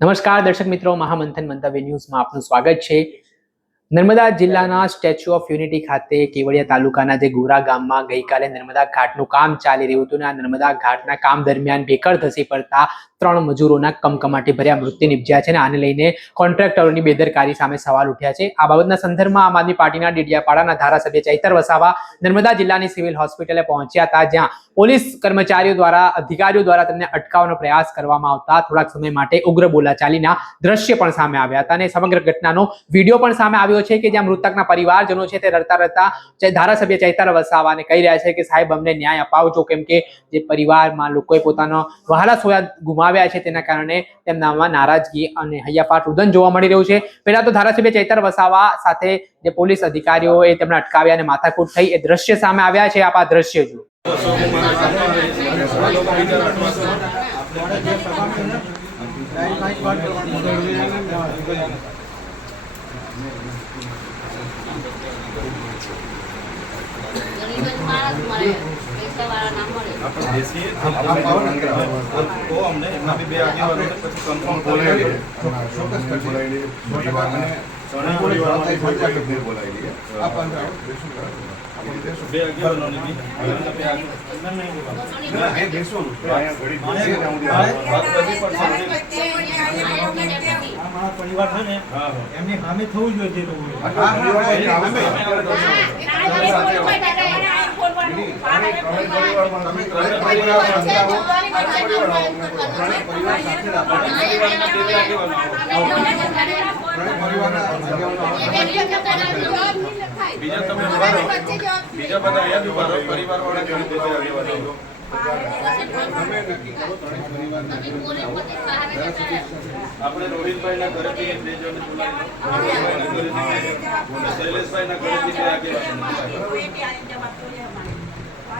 નમસ્કાર દર્શક મિત્રો મહામંથન મંતવ્ય ન્યૂઝમાં આપનું સ્વાગત છે. નર્મદા જિલ્લાના સ્ટેચ્યુ ઓફ યુનિટી ખાતે કેવડિયા તાલુકાના જે ગોરા ગામમાં ગઈકાલે નર્મદા ઘાટનું કામ ચાલી રહ્યું હતું અને આ નર્મદા ઘાટના કામ દરમિયાન બેકાર ધસી પડતા ત્રણ મજૂરોના કમકમાટી ભર્યા મૃત્યુ નિપજ્યા છે અને આને લઈને કોન્ટ્રાક્ટરોની બેદરકારી સામે સવાલ ઉઠ્યા છે. આ બાબતના સંદર્ભમાં આમ આદમી પાર્ટીના ડેડિયાપાડાના ધારાસભ્ય ચૈતર વસાવા નર્મદા જિલ્લાની સિવિલ હોસ્પિટલે પહોંચ્યા હતા, જ્યાં પોલીસ કર્મચારીઓ દ્વારા, અધિકારીઓ દ્વારા તેમને અટકાવવાનો પ્રયાસ કરવામાં આવતા થોડાક સમય માટે ઉગ્ર બોલાચાલીના દ્રશ્ય પણ સામે આવ્યા હતા અને સમગ્ર ઘટનાનો વીડિયો પણ સામે આવ્યો છે કે જ્યાં મૃતકના પરિવારજનો છે તે રડતા રડતા ધારાસભ્ય ચૈતર વસાવાને કહી રહ્યા છે કે સાહેબ, અમને ન્યાય અપાવજો. કેમ કે જે પરિવારમાં લોકોએ પોતાનો વહાલા સોયા ગુમાવ્યા છે તેના કારણે તેમનામાં નારાજગી અને હૈયાપાઠ રુદન જોવા મળી રહ્યું છે. પહેલા તો ધારાસભ્ય ચૈતર વસાવા સાથે જે પોલીસ અધિકારીઓએ તેમને અટકાવ્યા અને માથાકૂટ થઈ એ દ્રશ્ય સામે આવ્યા છે. આપ આ દ્રશ્ય જુઓ. Thank જ માણસ મળે પૈસાવાળા ના મળે આપણે બેસીએ તો અમને એમના બી બે આગેવાનોને પછી કન્ફર્મ બોલાવી ત્રણેય પરિવારમાંથી કોઈ કોઈ બે આગેવાનોને બી એમના બે આગેવાનોને વાત કરવી પડશે અમારા પરિવાર છે ને હા એમની સામે થવું જોઈએ જે લોકોએ. બીજા તમે બીજા બધા જ ઊભા આગેવાનો આપણે રોહિતભાઈ ના ઘરે. શૈલેષભાઈના ઘરેથી બે આગેવાનો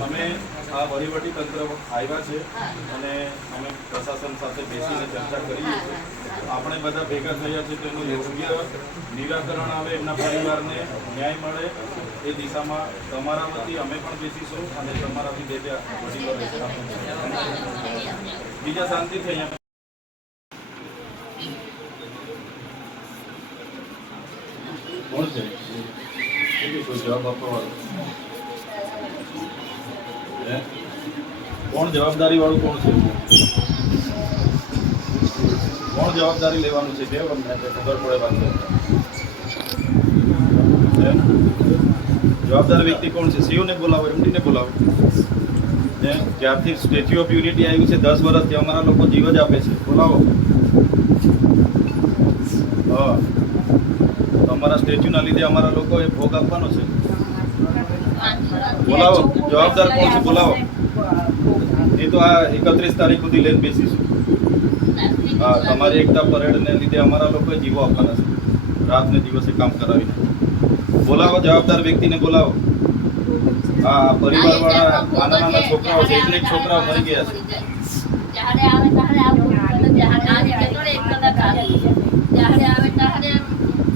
અમે આ વહીવટી તંત્ર આવ્યા છે અને અમે પ્રશાસન સાથે બેસીને ચર્ચા કરીએ છીએ આપણે બધા ભેગા થયા છે તેનું યોગ્ય નિરાકરણ આવે એમના પરિવારને ન્યાય મળે એ દિશામાં તમારા વતી અમે પણ બેસીશું અને તમારાથી બે બે વડીલો બીજા શાંતિથી અહીંયા કોણ છે કોઈ જવાબ આપવા કોણ જવાબદારી વાળું કોણ છે? કોણ જવાબદારી લેવાનું છે? કેવું અમને ખબર પડે વાત? જવાબદાર વ્યક્તિ કોણ છે? સીઓને બોલાવો, એમડીને બોલાવો. ને જ્યારથી સ્ટેચ્યુ ઓફ યુનિટી આવ્યું છે, દસ વર્ષથી અમારા લોકો જીવ જ આપે છે. બોલાવો. હા. તમારા સ્ટેચ્યુના લીધે અમારા લોકોએ ભોગ આપવાનો છે. બોલાવો, જવાબદાર કોણ છે, બોલાવો. એ તો આ એકત્રીસ તારીખ સુધી લઈને બેસીશું. હા, તમારી એકતા પરેડને લીધે અમારા લોકોએ જીવો આપવાના છે. રાતને દિવસે કામ કરાવીને. બોલાવો, જવાબદાર વ્યક્તિને બોલાવો. હા પરિવારવાળા નાના નાના છોકરાઓ છે જ છોકરાઓ મરી ગયા છે. આવે આવું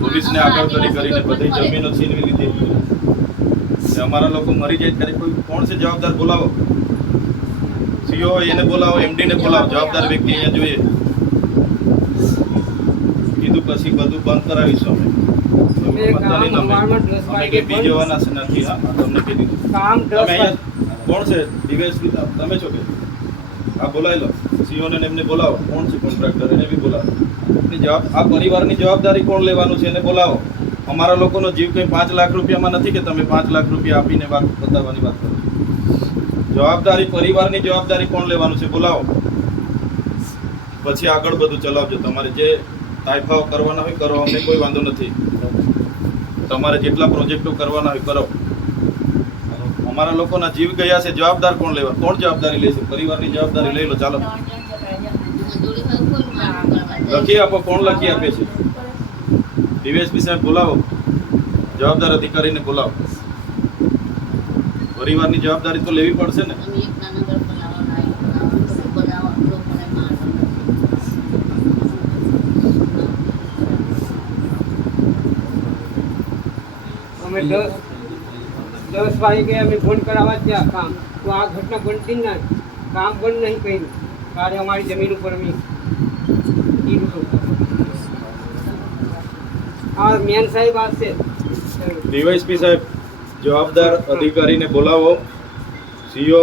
પોલીસને આગળકારી કરીને બધી જમીનો છીનવી લીધી. અમારા લોકો મરી જાય ત્યારે કોઈ કોણ છે જવાબદાર બોલાવો? સીઓ એને બોલાવો એમડીને બોલાવો જવાબદાર વ્યક્તિ અહીંયા જોઈએ. કીધું પછી બધું બંધ કરાવીશું અમે. કોણ છે? દિવેશ તમે છો કે? આ બોલાવી લો સીઓને એમને બોલાવો. કોણ છે કોન્ટ્રાક્ટર એને બી બોલાવો. એની જવાબ, આ પરિવારની જવાબદારી કોણ લેવાનું છે એને બોલાવો. અમારા લોકોનો જીવ કંઈ પાંચ લાખ રૂપિયામાં નથી કે તમે પાંચ લાખ રૂપિયા આપીને વાત બતાવવાની વાત કરો. જવાબદારી, પરિવારની જવાબદારી કોણ લેવાનું છે બોલાવો. પછી આગળ બધું ચલાવજો. તમારે જે તાઇફાઓ કરવાના હોય, કરો. અમને કોઈ વાંધો નથી. તમારે જેટલા પ્રોજેક્ટો કરવાના હોય, કરો. અમારા લોકોના જીવ ગયા છે, જવાબદાર કોણ લેવા? કોણ જવાબદારી લેશે? પરિવારની જવાબદારી લઈ લો, ચાલો. લખી આપો, કોણ લખી આપે છે? ડીવાયએસપી સાહેબ, બોલાવો. જવાબદાર અધિકારીને બોલાવો. પરિવારની જવાબદારી તો લેવી પડશે ને? અમે દસ ગયા અમે ફોન કરાવવા ત્યાં કામ. તો આ ઘટના બનતી જ ના કામ બંધ નહીં કર્યું. ત્યારે અમારી જમીન ઉપર અમે આ મેન સાહેબ આવશે ડીવાયસપી સાહેબ, જવાબદાર અધિકારીને બોલાવો. સીઓ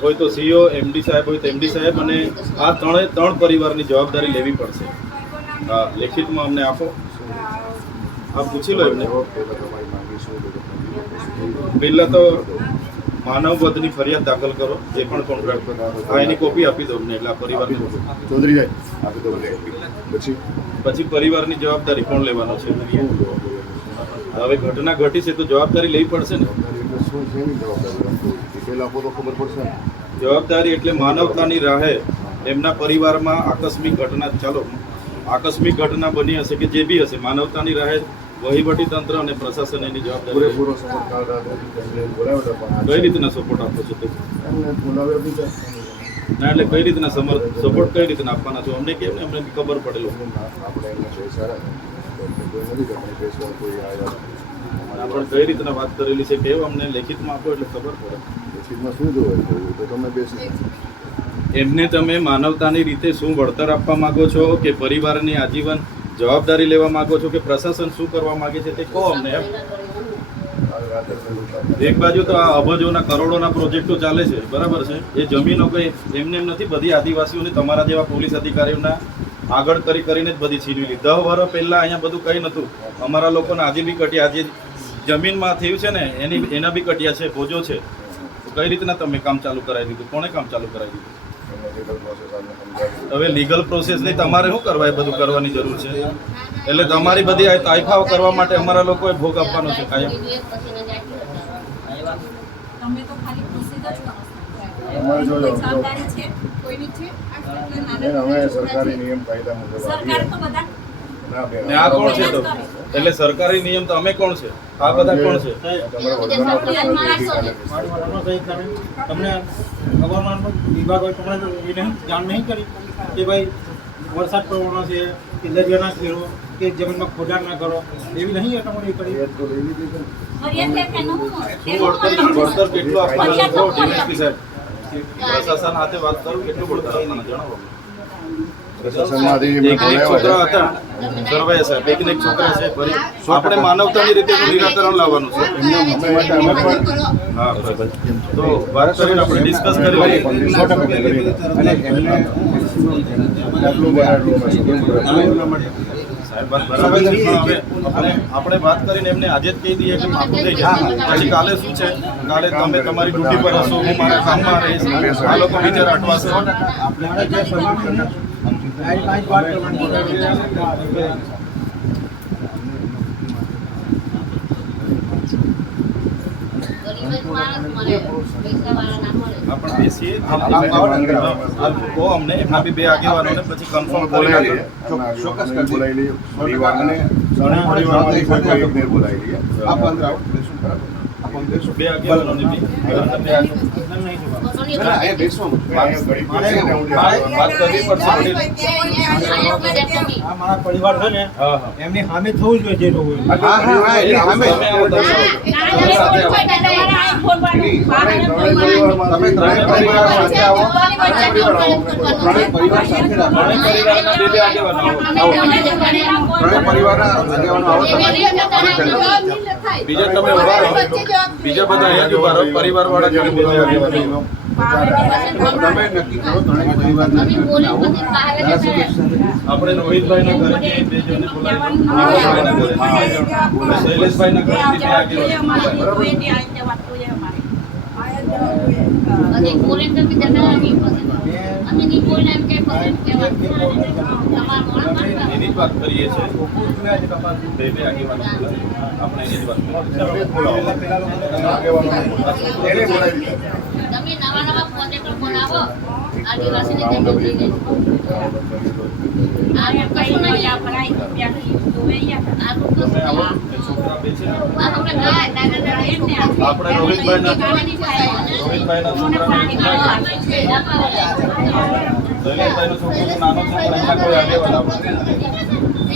હોય તો સીઓ, એમડી સાહેબ હોય તો એમડી સાહેબ અને આ ત્રણે ત્રણ પરિવારની જવાબદારી લેવી પડશે. લેખિતમાં અમને આપો. આપ પૂછી લો એમને. પહેલાં તો માનવ વધની ફરિયાદ દાખલ કરો જે પણ કોન્ટ્રાક્ટ હા એની કોપી આપી દો ને એટલે પરિવારને ચૌધરી જાય આપી દો પછી? પછી પરિવારની જવાબદારી કોણ લેવાનો છે? હવે ઘટના ઘટી છે તો જવાબદારી લેવી પડશે ને. જવાબદારી એટલે માનવતાની રાહે એમના પરિવારમાં આકસ્મિક ઘટના ચાલો આકસ્મિક ઘટના બની હશે કે જે બી હશે માનવતાની રાહે વહીવટી તંત્ર અને પ્રશાસન એની જવાબદારી. પૂરેપૂરો સપોર્ટ કઈ રીતના સપોર્ટ આપો છો ના એટલે કઈ રીતના સમર્થ સપોર્ટ કઈ રીતના આપવાના છો? અમને કેમ અમને ખબર પડેલો. આપણે કોઈ આપણે રીતના વાત કરેલી છે કેવું અમને લેખિતમાં આપો એટલે ખબર પડે. લેખિતમાં શું જોવે તો તમે બેસી એમને તમે માનવતાની રીતે શું વળતર આપવા માંગો છો કે પરિવારની આજીવન જવાબદારી લેવા માંગો છો કે પ્રશાસન શું કરવા માંગે છે તે કહો અમને એમ. એક બાજુ તો આ અબજોના કરોડોના પ્રોજેક્ટો ચાલે છે, બરાબર છે. એ જમીનો કંઈ એમને એમ નથી, બધી આદિવાસીઓને તમારા જેવા પોલીસ અધિકારીઓના આગળ કરી કરીને જ બધી છીનવી લીધી. દસ વર્ષ પહેલાં અહીંયા બધું કંઈ નહોતું. અમારા લોકોને આજે બી કટ્યા, આજે જમીનમાં થયું છે ને, એની, એના બી કટ્યા છે, ભોજો છે. કઈ રીતના તમે કામ ચાલુ કરાવી દીધું? કોણે કામ ચાલુ કરાવી દીધું? હવે લીગલ પ્રોસેસ નહીં તમારે શું કરવા એ બધું કરવાની જરૂર છે? એટલે તમારી બધી આ તાઇફાઓ કરવા માટે અમારા લોકોએ ભોગ આપવાનો છે કાયમ. તમે તો ખાલી પ્રોસીજ જ કરો. છો. અમારે જો કોઈ જવાબદારી છે? કોઈની છે? બેન, અમે સરકારી નિયમ કાયદા મુજબ સરકાર આવીએ. તો બધા ના બેન, ને આ કોણ છે તો? એટલે સરકારી નિયમ તો અમે કોણ છે? આ બધા કોણ છે? તમને હવામાન વિભાગ હોય તમને એને જાણ નહીં કરી કે ભાઈ વરસાદ પડવાનો છે કે દરિયા ના ખેડો કે જમીનમાં ખોદાણ ના કરો એવી નહીં એ કરી. વળતર કેટલું આપવાનું પ્રશાસન હાથે વાત કરું કેટલું વળતર આપવાના જણાવો. આપણે માનવતાની રીતે નિરાકરણ લાવવાનું છે. તો વાત કરીને આપણે ડિસ્કસ કરી આપણે વાત કરીને એમને આજે જ કહી દઈએ કે માફી થઈ જાય પછી કાલે શું છે? કાલે તમે તમારી ડ્યુટી પર હશો હું મારા કામમાં રહીશ. આ લોકો બિચારા અટવાશે આપણે જે સલાહ આ જ વાત કરવાની આપણે બેસીએ આ કહો અમને એમના બી બે આગેવાનોને પછી કન્ફર્મ અમે કરી બોલાવી નાખીએ. લઈએ. અમે બોલાવી લઈએ. પરિવારને ત્રણેય પરિવારમાંથી કોઈ કોઈ એકને બોલાવી લઈએ. બે આગેવાનોને બી પરિવાર છે ને એમની સામે થવું જોઈએ જે થવું હા, હા, હા, એટલે તમે. ત્રણેય પરિવાર સાથે આવો. ત્રણેય પરિવાર સાથે. ત્રણેય પરિવારના આગેવાનો. આવો. તમે. બીજા તમે ઊભા રહો. બીજા બધા પરિવાર વાળા તમે નક્કી કરો ત્રણેય પરિવારના આપણે રોહિતભાઈ ના ઘરે બે જણને બોલાવી નિકોલભાઈના ઘરે બે જણ. અને પસંદ કેવા તમાર બે આગેવાનો એની વાત કરીએ છે બે બે આગેવાનો આપણે એની વાત કરીએ બોલાવો. આગેવાનો તમે નવા નવા પ્રોજેક્ટ બનાવો આદિવાસીને જમીન લઈને આ નહીં આ તમે આવો એ છોકરા બે છે ને, નાના રોહિતભાઈના રોહિતભાઈના છોકરાને દલિતભાઈનો છોકરો નાનો છે એના કોઈ આગેવાન આપણે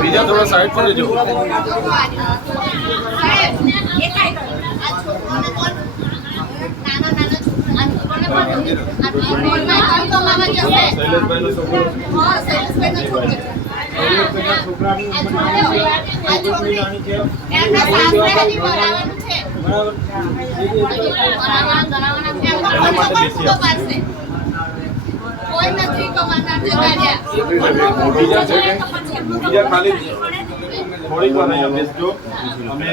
બીજા થોડા સાઈડ પર આપો. કોઈ નથી કમાનાર બીજા ખાલી થોડીક વાર અમે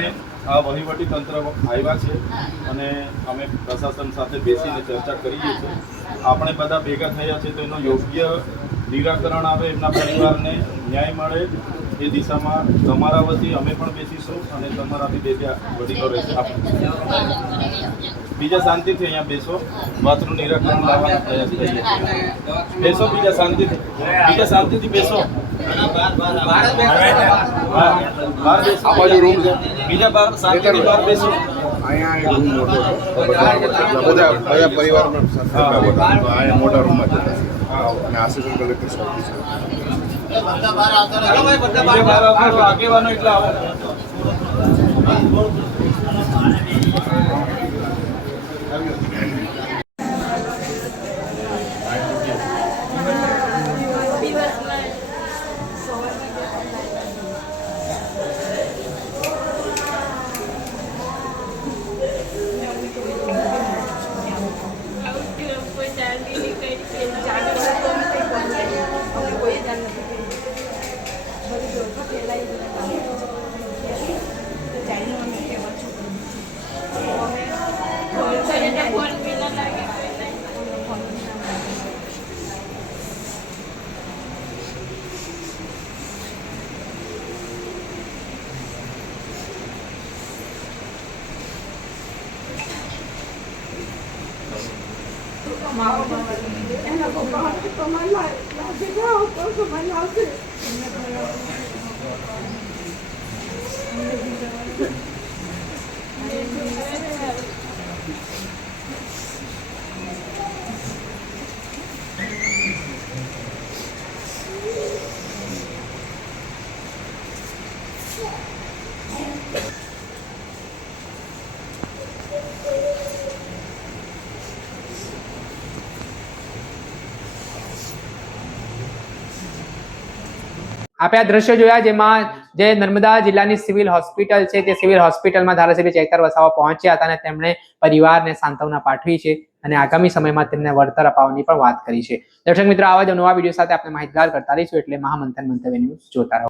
આ વહીવટી તંત્ર આવ્યા છે અને અમે પ્રશાસન સાથે બેસીને ચર્ચા કરીએ છીએ. આપણે બધા ભેગા થયા છે તો એનો યોગ્ય નિરાકરણ આવે, એમના પરિવારને ન્યાય મળે એ દિશામાં તમારા વતી અમે પણ બેસીશું અને તમારાથી બે બે વડીલો બીજા શાંતિથી અહીંયા બેસો. વાતનું નિરાકરણ લાવવાનો પ્રયાસ કરીએ. બેસો બીજા શાંતિથી. બીજા શાંતિથી બેસો. બાજુ શાંતિથી બહાર બેસો. અહીંયા રૂમ મોટો છે. બધા બધા પરિવારના સભ્ય બધા તો અહીંયા મોટા રૂમમાં જતા અને assistant collector Mama, and I'm going to go to my life. Now, get out, go to my house. એટલે આવો આપણે આ દ્રશ્ય જોયા જેમાં જે નર્મદા જિલ્લાની સિવિલ હોસ્પિટલ છે તે સિવિલ હોસ્પિટલમાં ધારાસભ્ય ચૈતર વસાવા પહોંચ્યા હતા અને તેમણે પરિવારને સાંત્વના પાઠવી છે અને આગામી સમયમાં તેમને વળતર અપાવવાની પણ વાત કરી છે. દર્શક મિત્રો, આવા જ નવા વીડિયો સાથે આપણે માહિતગાર કરતા રહીશું એટલે મહામંથન મંતવ્ય ન્યૂઝ જોતા રહો.